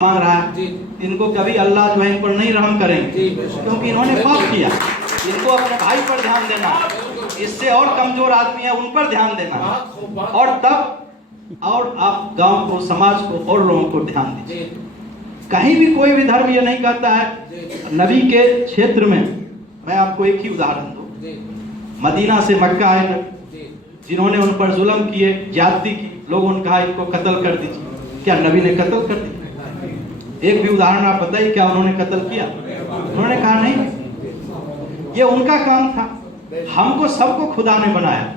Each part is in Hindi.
मांग रहा है, इनको कभी अल्लाह जो है इन पर नहीं रहम करेंगे, क्योंकि इन्होंने पाप किया। इनको अपने भाई पर ध्यान देना, इससे और कमजोर आदमी है उन पर ध्यान देना, और तब और आप गांव को, समाज को और लोगों को ध्यान दीजिए। कहीं भी कोई भी धर्म ये नहीं कहता है। नबी के क्षेत्र में मैं आपको एक ही उदाहरण दूं, मदीना से मक्का आए जिन्होंने उन पर जुल्म किए, ज्यादती की, लोगों ने कहा इनको कत्ल कर दीजिए। क्या नबी ने कत्ल कर दिया? एक भी उदाहरण आप बताइए, क्या उन्होंने कत्ल किया? उन्होंने कहा नहीं, ये उनका काम था। हमको सबको खुदा ने बनाया,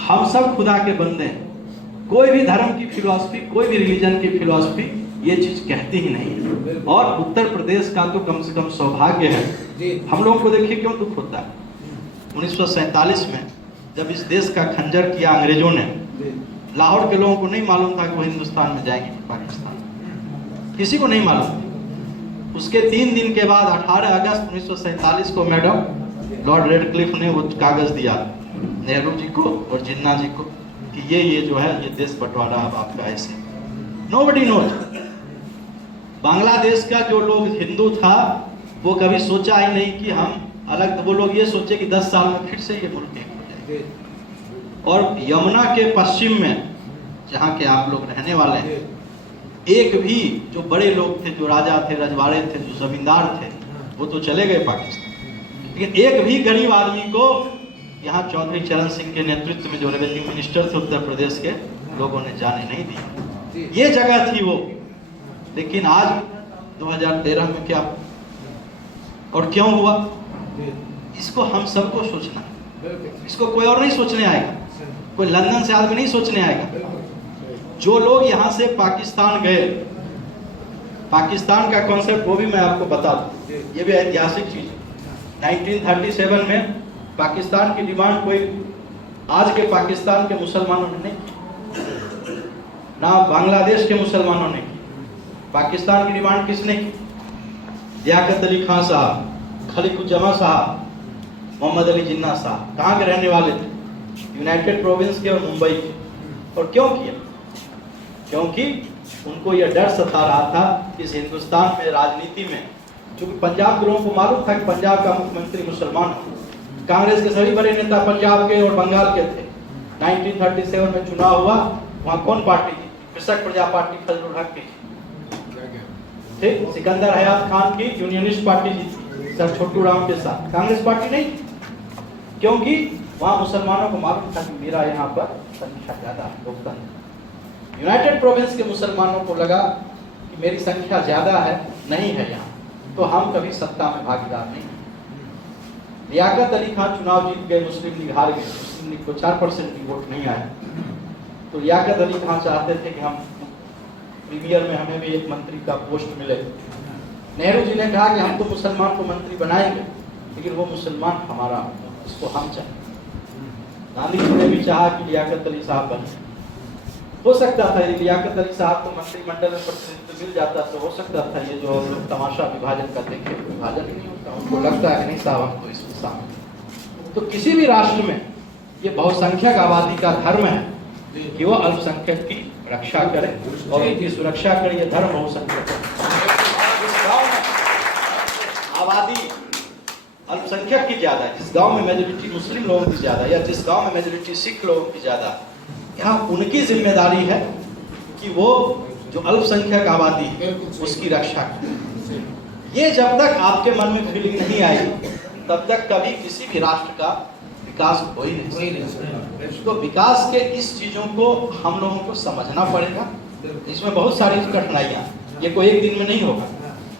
हम सब खुदा के बंदे हैं। कोई भी धर्म की फिलॉसफी, कोई भी रिलीजन की फिलॉसफी ये चीज कहती ही नहीं है। और उत्तर प्रदेश का तो कम से कम सौभाग्य है। हम लोगों को देखिए क्यों दुख होता है। 1947 में जब इस देश का खंजर किया अंग्रेजों ने, लाहौर के लोगों को नहीं मालूम था कि वो हिंदुस्तान में जाएंगे, पाकिस्तान, किसी को नहीं मालूम। उसके 3 दिन के बाद 18 अगस्त 1947 को मैडम लॉर्ड रेडक्लिफ ने वो कागज दिया नेहरू जी को और जिन्ना जी को कि ये जो है ये देश बंटवारा अब आपका ऐसे। Nobody knows. बांग्लादेश का जो लोग हिंदू था वो कभी सोचा ही नहीं कि हम अलग, वो लोग ये सोचे कि 10 साल में फिर से ये मुल्क एक हो जाए। और यमुना के पश्चिम में जहाँ के आप लोग रहने वाले हैं, एक भी जो बड़े लोग थे, जो राजा थे, रजवाड़े थे, जो जमींदार थे, वो तो चले गए पाकिस्तान। लेकिन एक भी गरीब आदमी को यहाँ चौधरी चरण सिंह के नेतृत्व में जो रेवेन्यू मिनिस्टर थे उत्तर प्रदेश के, लोगों ने जाने नहीं दी। ये जगह थी वो। लेकिन आज 2013 में क्या और क्यों हुआ, इसको हम सबको सोचना है। इसको कोई और नहीं सोचने आएगा, कोई लंदन से आदमी नहीं सोचने आएगा। जो लोग यहाँ से पाकिस्तान गए, पाकिस्तान का कॉन्सेप्ट वो भी मैं आपको बता दूं, ये भी ऐतिहासिक चीज है। 1937 में पाकिस्तान की डिमांड कोई आज के पाकिस्तान के मुसलमानों ने नहीं की, ना बांग्लादेश के मुसलमानों ने की। पाकिस्तान की डिमांड किसने की? लियाकत अली खान साहब, खलीकुज्जमा साहब, मोहम्मद अली जिन्ना साहब। कहाँ के रहने वाले थे? यूनाइटेड प्रोविंस के और मुंबई के। और क्यों किया? क्योंकि उनको यह डर सता रहा था कि इस हिंदुस्तान में राजनीति में, क्योंकि पंजाब के लोगों को मालूम था कि पंजाब का मुख्यमंत्री मुसलमान, कांग्रेस के सभी बड़े नेता पंजाब के और बंगाल के थे। 1937 में चुनाव हुआ, वहाँ कौन पार्टी थी? कृषक प्रजा पार्टी फजलुल हक की। ठीक, सिकंदर हयात खान की यूनियनिस्ट पार्टी जीती सर छोटू राम के साथ, कांग्रेस पार्टी नहीं। क्योंकि वहाँ मुसलमानों को मालूम था कि मेरा यहाँ पर संख्या ज्यादा है, लोकतंत्र। यूनाइटेड प्रोविंस के मुसलमानों को लगा कि मेरी संख्या ज्यादा है, नहीं है यहाँ, तो हम कभी सत्ता में भागीदार नहीं। लियाकत अली खान चुनाव जीत गए, मुस्लिम लीग हार गई, मुस्लिम लीग को 4% की वोट नहीं आया। तो लियाकत अली खान चाहते थे कि हम प्रीमियर में हमें भी एक मंत्री का पोस्ट मिले। नेहरू जी ने कहा कि हम तो मुसलमान को मंत्री बनाएंगे, लेकिन वो मुसलमान हमारा, इसको हम चाहें। गांधी जी ने भी चाहा कि लियाकत अली साहब बने। हो सकता था ये लियाकत अली साहब को मंत्रिमंडल में प्रतिनिधित्व मिल जाता तो हो सकता था ये जो तमाशा विभाजन का देखे, विभाजन नहीं होता। उनको लगता है नहीं साहब हम तो इसमें शामिल। तो किसी भी राष्ट्र में ये बहुसंख्यक आबादी का धर्म है कि वो अल्पसंख्यक की रक्षा करे और उनकी सुरक्षा करे। ये धर्म बहुसंख्यक आबादी अल्पसंख्यक की ज्यादा है, जिस गांव में मेजोरिटी मुस्लिम लोगों की ज्यादा, या जिस गांव में मेजोरिटी सिख लोगों की ज्यादा, यहाँ उनकी जिम्मेदारी है कि वो जो अल्पसंख्यक आबादी है उसकी रक्षा करें। ये जब तक आपके मन में फीलिंग नहीं आएगी तब तक कभी किसी भी राष्ट्र का विकास हो ही नहीं। तो विकास के इस चीजों को हम लोगों को समझना पड़ेगा। इसमें बहुत सारी कठिनाइयाँ, ये कोई एक दिन में नहीं होगा।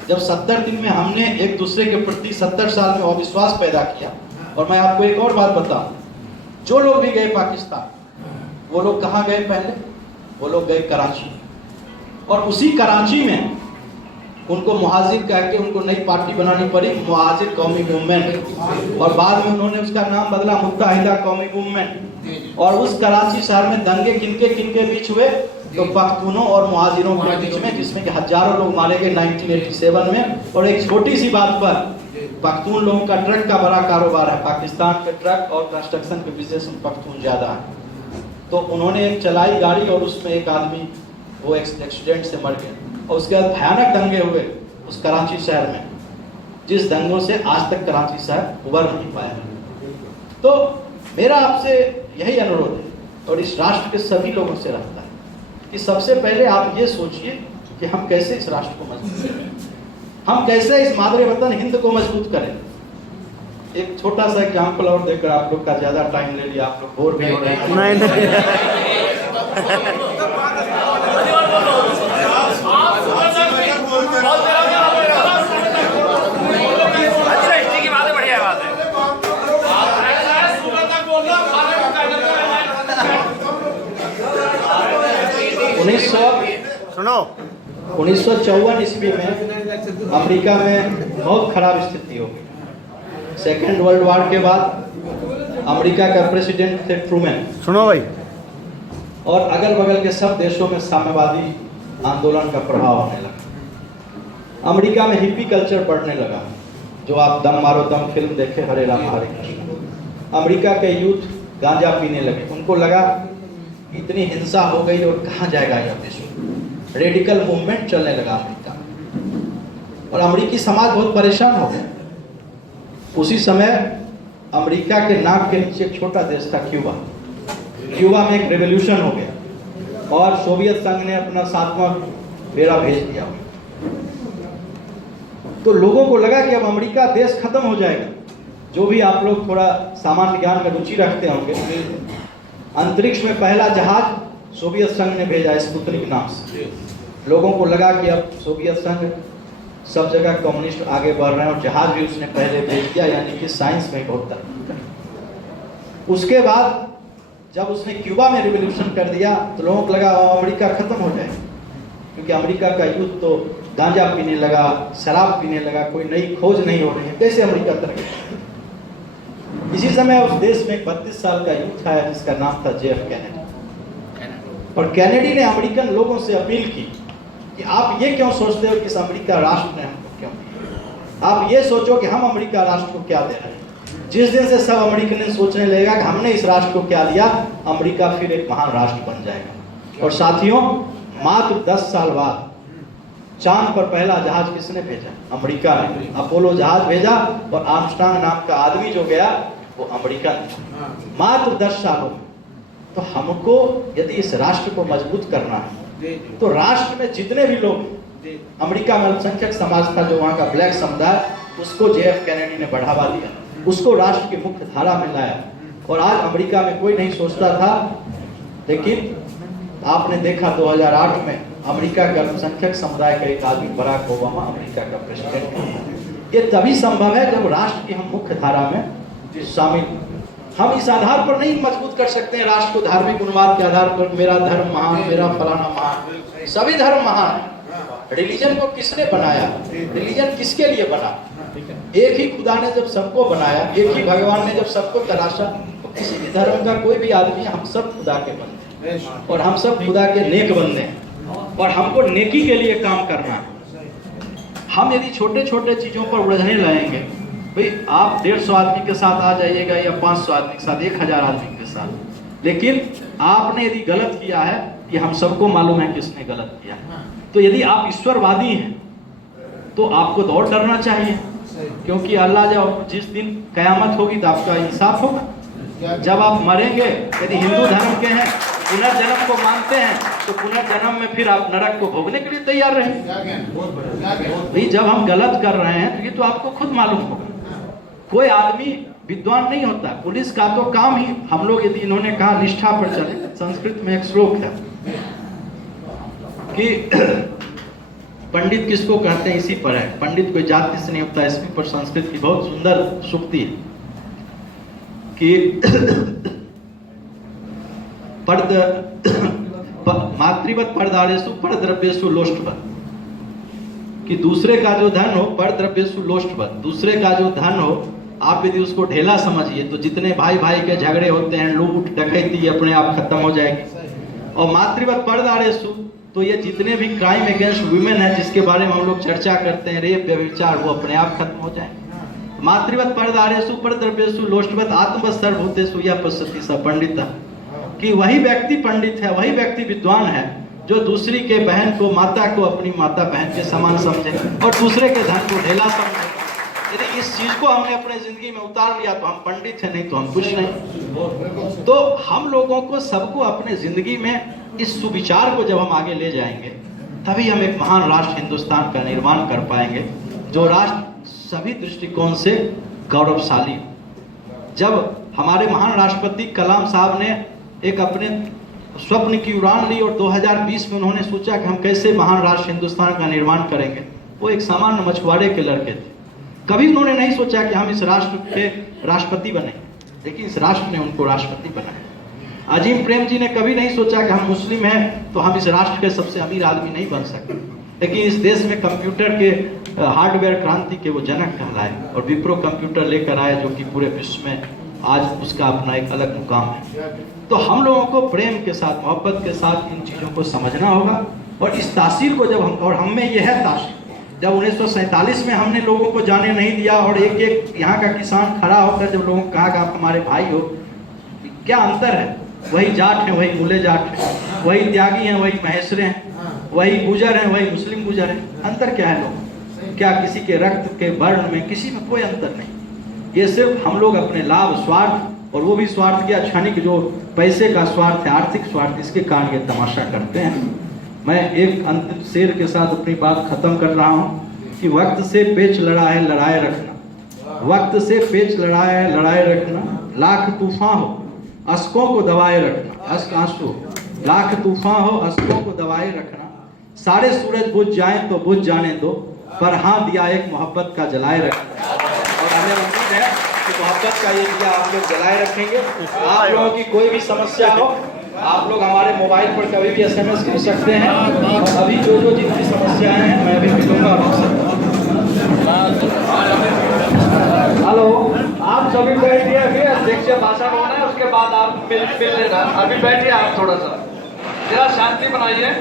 जब 70 दिन में हमने एक दूसरे के प्रति 70 साल में अविश्वास पैदा किया। और मैं आपको एक और बात बताऊं, जो लोग भी गए पाकिस्तान, वो लोग कहाँ गए? पहले वो लोग गए कराची, और उसी कराची में उनको मुहाजिर कह के उनको नई पार्टी बनानी पड़ी, मुहाजिर कौमी मूवमेंट, और बाद में उन्होंने उसका नाम बदला मुत्तहिदा कौमी मूवमेंट। और उस कराची शहर में दंगे किनके बीच हुए? तो पख्तूनों और मुहाजिरों के बीच में, जिसमें कि हजारों लोग मारे गए 1987 में। और एक छोटी सी बात पर, पख्तून लोगों का ट्रक का बड़ा कारोबार है, पाकिस्तान के ट्रक और कंस्ट्रक्शन के बिजनेस में पख्तून ज्यादा है। तो उन्होंने एक चलाई गाड़ी और उसमें एक आदमी वो एक्सीडेंट से मर गया। और उसके बाद भयानक दंगे हुए उस कराची शहर में, जिस दंगों से आज तक कराची शहर उबर नहीं पाया। तो मेरा आपसे यही अनुरोध है और इस राष्ट्र के सभी लोगों से रहता है कि सबसे पहले आप ये सोचिए कि हम कैसे इस राष्ट्र को मजबूत करें, हम कैसे इस मादरे वतन हिंद को मजबूत करें। एक छोटा सा एग्जाम्पल और देकर आप लोग का ज्यादा टाइम ले लिया, आप लोग बोर भी हो रहे हैं। सुनो 1954 ईस्वी में अमेरिका में बहुत खराब स्थिति हो गई। सेकेंड वर्ल्ड वॉर के बाद अमेरिका का प्रेसिडेंट थे ट्रूमैन। सुनो भाई, और अगल बगल के सब देशों में साम्यवादी आंदोलन का प्रभाव होने लगा। अमेरिका में हिप्पी कल्चर बढ़ने लगा, जो आप दम मारो दम फिल्म देखे, हरे राम हरे कृष्ण। अमेरिका के यूथ गांजा पीने लगे, उनको लगा इतनी हिंसा हो गई और कहाँ जाएगा यह विश्व। रेडिकल मूवमेंट चलने लगा अमेरिका, और अमेरिकी समाज बहुत परेशान हो गया। उसी समय अमेरिका के नाक के नीचे एक छोटा देश था क्यूबा। क्यूबा में एक रेवोल्यूशन हो गया और सोवियत संघ ने अपना 7वां बेड़ा भेज दिया। तो लोगों को लगा कि अब अमेरिका देश खत्म हो जाएगा। जो भी आप लोग थोड़ा सामान्य ज्ञान में रुचि रखते होंगे, अंतरिक्ष में पहला जहाज सोवियत संघ ने भेजा स्पुतनिक नाम से। लोगों को लगा कि अब सोवियत संघ सब जगह कम्युनिस्ट आगे बढ़ रहे हैं, और जहाज भी उसने पहले भेज दिया, यानी कि साइंस में बहुत तरक्की। उसके बाद जब उसने क्यूबा में रिवॉल्यूशन कर दिया तो लोगों को लगा अमेरिका खत्म हो जाए, क्योंकि अमेरिका का यूथ तो गांजा पीने लगा, शराब पीने लगा, कोई नई खोज नहीं हो रही है, कैसे अमेरिका तरक्की। इसी समय उस देश में एक 32 साल का यूथ आया जिसका नाम था JF कैनेडी। और कैनेडी ने अमेरिकन लोगों से अपील की कि आप ये क्यों सोचते हो कि इस अमेरिका राष्ट्र ने हमको क्यों दिया, आप ये सोचो कि हम अमेरिका राष्ट्र को क्या दे रहे हैं। जिस दिन से सब अमेरिकन सोचने लगेगा कि हमने इस राष्ट्र को क्या दिया, अमेरिका फिर एक महान राष्ट्र बन जाएगा। और साथियों, मात्र 10 साल बाद चांद पर पहला जहाज किसने भेजा? अमेरिका ने। अपोलो जहाज भेजा और आर्मस्ट्रांग नाम का आदमी जो गया वो अमेरिका ने, मात्र 10 सालों में। तो हमको यदि इस राष्ट्र को मजबूत करना है तो राष्ट्र में जितने भी लोग, अमेरिका में अल्पसंख्यक समाज था जो वहाँ का ब्लैक समुदाय, उसको JF कैनेडी ने बढ़ावा दिया, उसको राष्ट्र की मुख्य धारा में लाया। और आज अमेरिका में कोई नहीं सोचता था, लेकिन आपने देखा 2008 में अमेरिका के अल्पसंख्यक समुदाय का एक आदमी बराक ओबामा अमेरिका का प्रेसिडेंट। ये तभी संभव है जब राष्ट्र की हम मुख्य धारा में शामिल। हम इस आधार पर नहीं मजबूत कर सकते हैं राष्ट्र को धार्मिक उन्माद के आधार पर, मेरा धर्म महान, मेरा फलाना महान। सभी धर्म महान है। रिलीजन को किसने बनाया? रिलीजन किसके लिए बना? एक ही खुदा ने जब सबको बनाया, एक ही भगवान ने जब सबको तराशा, तो किसी भी धर्म का कोई भी आदमी, हम सब खुदा के बंदे हैं और हम सब खुदा के नेक बंदे हैं, और हमको नेकी के लिए काम करना है। हम यदि छोटे छोटे चीजों पर उलझने लगेंगे, भाई आप 150 आदमी के साथ आ जाइएगा या 500 आदमी के साथ, 1000 आदमी के साथ, लेकिन आपने यदि गलत किया है, कि हम सबको मालूम है किसने गलत किया है, तो यदि आप ईश्वरवादी हैं तो आपको तो और डरना चाहिए, क्योंकि अल्लाह जब जिस दिन कयामत होगी तो आपका इंसाफ होगा। जब आप मरेंगे, यदि हिंदू धर्म के हैं, पुनर्जन्म को मानते हैं, तो पुनर्जन्म में फिर आप नरक को भोगने के लिए तैयार रहें। भाई जब हम गलत कर रहे हैं तो ये तो आपको खुद मालूम होगा। कोई आदमी विद्वान नहीं होता। पुलिस का तो काम ही, हम लोग यदि इन्होंने कहा निष्ठा पर चले, संस्कृत में एक श्लोक है कि पंडित किसको कहते हैं इसी पर है। पंडित कोई जाति से नहीं होता, इसके पर संस्कृत की बहुत सुंदर सूक्ति है कि मातृवत परदारेषु परद्रव्येषु लोष्टवत, कि दूसरे का जो धन हो, परद्रव्येषु लोष्टवत, दूसरे का जो धन हो आप यदि उसको ढेला समझिए तो जितने भाई भाई के झगड़े होते हैं, लूट डकैती अपने आप खत्म हो जाएगी। और मातृवत परदारेषु, तो ये जितने भी क्राइम अगेंस्ट वुमेन है जिसके बारे में हम लोग चर्चा करते हैं, रेप व्यभिचार, वो अपने आप खत्म हो जाएंगे। मातृवत परदारेषु परद्रव्येषु लोष्टवत आत्मवत् सर्वभूतेषु यः पश्यति स पंडितः, कि वही व्यक्ति पंडित है, वही व्यक्ति विद्वान है जो दूसरी के बहन को, माता को अपनी माता बहन के समान समझे और दूसरे के धन को ढेला समझे। यदि इस चीज को हमने अपने जिंदगी में उतार लिया तो हम पंडित हैं, नहीं तो हम कुछ नहीं। तो हम लोगों को सबको अपने जिंदगी में इस सुविचार को जब हम आगे ले जाएंगे, तभी हम एक महान राष्ट्र हिंदुस्तान का निर्माण कर पाएंगे, जो राष्ट्र सभी दृष्टिकोण से गौरवशाली हो। जब हमारे महान राष्ट्रपति कलाम साहब ने एक अपने स्वप्न की उड़ान ली और 2020 में उन्होंने सोचा कि हम कैसे महान राष्ट्र हिंदुस्तान का निर्माण करेंगे। वो एक सामान्य मछुआरे के लड़के थे। कभी उन्होंने नहीं सोचा कि हम इस राष्ट्र के राष्ट्रपति बने, लेकिन इस राष्ट्र ने उनको राष्ट्रपति बनाया। अजीम प्रेम जी ने कभी नहीं सोचा कि हम मुस्लिम हैं तो हम इस राष्ट्र के सबसे अमीर आदमी नहीं बन सकते, लेकिन इस देश में कंप्यूटर के हार्डवेयर क्रांति के वो जनक कहलाए और विप्रो कंप्यूटर लेकर आए, जो कि पूरे विश्व में आज उसका अपना एक अलग मुकाम है। तो हम लोगों को प्रेम के साथ, मोहब्बत के साथ इन चीज़ों को समझना होगा और इस तासीर को जब हम, और हम में यह है तासीर, जब 1947 में हमने लोगों को जाने नहीं दिया और एक एक यहाँ का किसान खड़ा होकर जब लोगों को कहा कि आप हमारे भाई हो, क्या अंतर है? वही जाट हैं, वही मूले जाट हैं, वही त्यागी हैं, वही महेश्वरे हैं, वही गुजर हैं, वही मुस्लिम गुजर हैं। अंतर क्या है लोग? क्या किसी के रक्त के वर्ण में, किसी में कोई अंतर नहीं। ये सिर्फ हम लोग अपने लाभ, स्वार्थ, और वो भी स्वार्थ क्या, क्षणिक जो पैसे का स्वार्थ है, आर्थिक स्वार्थ, इसके कारण ये तमाशा करते हैं। मैं एक अंतिम शेर के साथ अपनी बात खत्म कर रहा हूँ कि वक्त से पेच लड़ा है लड़ाए रखना, वक्त से पेच लड़ा है लड़ाए रखना, लाख तूफान हो अश्कों को दबाए रखना, अश्क आंसू, लाख तूफान हो अश्कों को दबाए रखना, सारे सूरज बुझ जाएं तो बुझ जाने दो, पर हाँ दिया एक मोहब्बत का जलाए रखना। और हमें उम्मीद है कि मोहब्बत का ये दिया आप लोग जलाए रखेंगे। आप लोगों की कोई भी समस्या हो, आप लोग हमारे मोबाइल पर कभी भी SMS कर सकते हैं, और अभी जो जितनी समस्याएं हैं मैं भी मिलूंगा। हेलो, आप सभी बैठिए, अभी अध्यक्ष भाषण होना है, उसके बाद आप मिल लेना। अभी बैठिए आप, थोड़ा सा जरा शांति बनाइए।